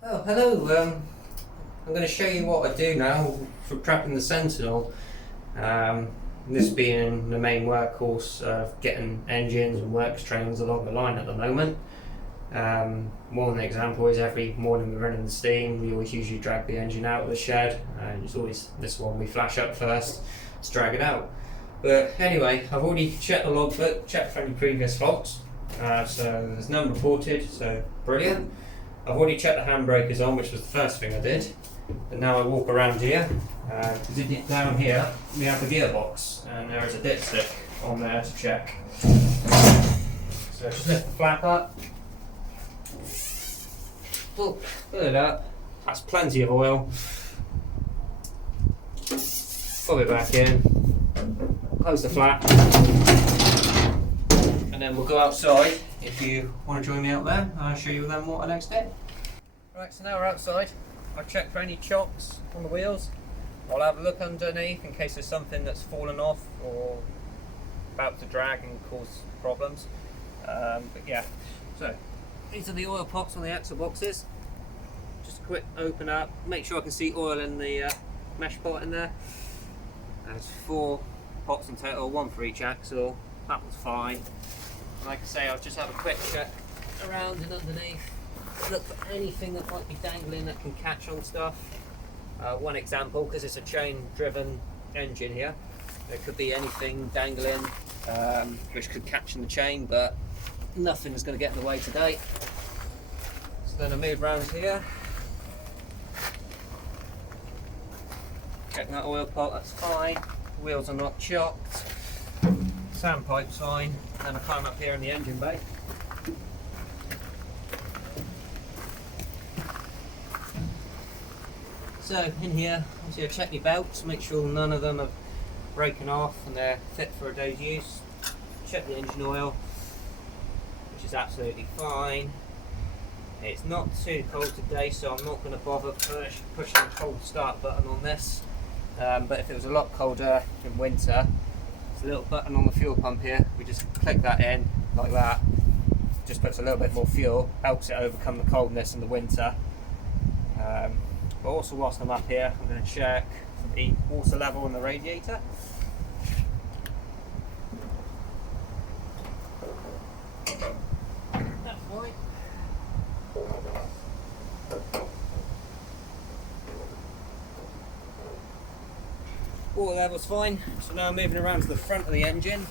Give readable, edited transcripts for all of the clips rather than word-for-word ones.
Oh, hello. I'm going to show you what I do now for prepping the Sentinel. This being the main workhorse of getting engines and works trains along the line at the moment. One example is every morning we're running the steam, we always usually drag the engine out of the shed, and it's always this one we flash up first to drag it out. But anyway, I've already checked the logbook, checked for any previous faults, so there's none reported, so brilliant. I've already checked the handbrakes on, which was the first thing I did. And now I walk around here, because down here we have the gearbox, and there is a dipstick on there to check. So just lift the flap up, fill it up, that's plenty of oil. Put it back in, close the flap, and then we'll go outside. If you want to join me out there, I'll show you then what I next did. Right, so now we're outside. I've checked for any chocks on the wheels. I'll have a look underneath in case there's something that's fallen off or about to drag and cause problems. But yeah, so these are the oil pots on the axle boxes. Just a quick open up, make sure I can see oil in the mesh pot in there. There's 4 pots in total, 1 for each axle. That was fine. Like I say, I'll just have a quick check around and underneath. Look for anything that might be dangling that can catch on stuff. One example, because it's a chain-driven engine here, there could be anything dangling which could catch in the chain, but nothing is going to get in the way today. So then I move around here. Check that oil pot, that's fine. Wheels are not chocked. Sandpipe's fine. And I climb up here in the engine bay. So in here, obviously I check your belts, make sure none of them are breaking off and they're fit for a day's use. Check the engine oil, which is absolutely fine. It's not too cold today, so I'm not going to bother pushing the cold start button on this. But if it was a lot colder in winter, there's a little button on the fuel pump here. We just click that in like that. Just puts a little bit more fuel, helps it overcome the coldness in the winter. But also whilst I'm up here, I'm going to check for the water level in the radiator. That's fine. Water level's fine. So now I'm moving around to the front of the engine.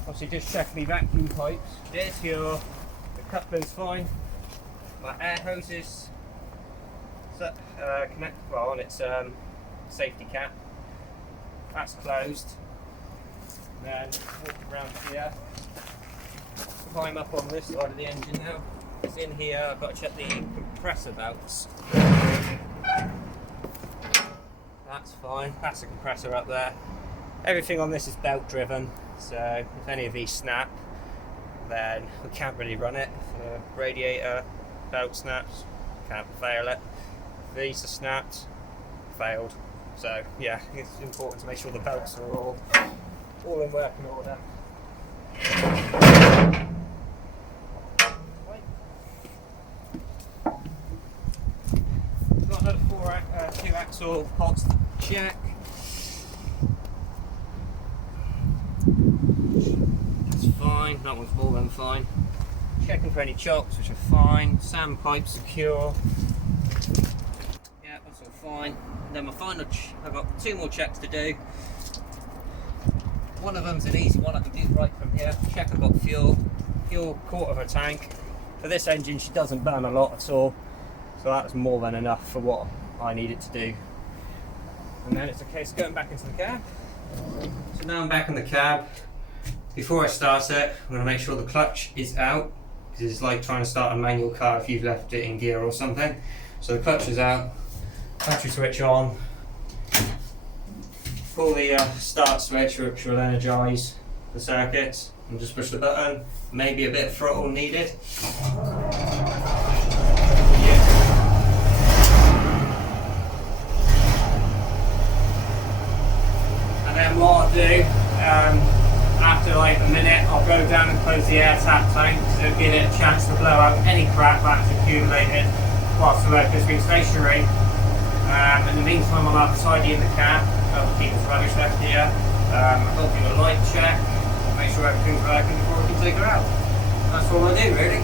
Obviously just check the vacuum pipes. There's the coupling's fine. My air hoses connect well on its safety cap. That's closed. Then walk around here. Climb up on this side of the engine now. It's in here. I've got to check the compressor belts. That's fine. That's the compressor up there. Everything on this is belt driven, so if any of these snap, then we can't really run it. If the radiator belt snaps, can't fail it. If these are snapped, failed. So yeah, it's important to make sure the belts are all in working order. Got another 2 axle pots to check. That's fine, that one's more than fine. Checking for any chocks, which are fine. Sandpipe secure. Yeah, that's all fine. And then my final, I've got 2 more checks to do. One of them's an easy one, I can do right from here. Check I've got fuel. Fuel, 1/4 tank. For this engine, she doesn't burn a lot at all. So that's more than enough for what I need it to do. And then it's a case of going back into the cab. So now I'm back in the cab. Before I start it, I'm going to make sure the clutch is out, because it's like trying to start a manual car if you've left it in gear or something. So the clutch is out, battery switch on, pull the start switch which will energise the circuit, and just push the button. Maybe a bit of throttle needed. And then what I'll do, after like a minute, I'll go down and close the air tap tank to give it a chance to blow out any crap that's accumulated whilst the motor's been stationary. In the meantime, I'll have tidy in the cab, I'll keep the rubbish left here. I'll do a light check, make sure everything's working before we can take her out. That's all I do really.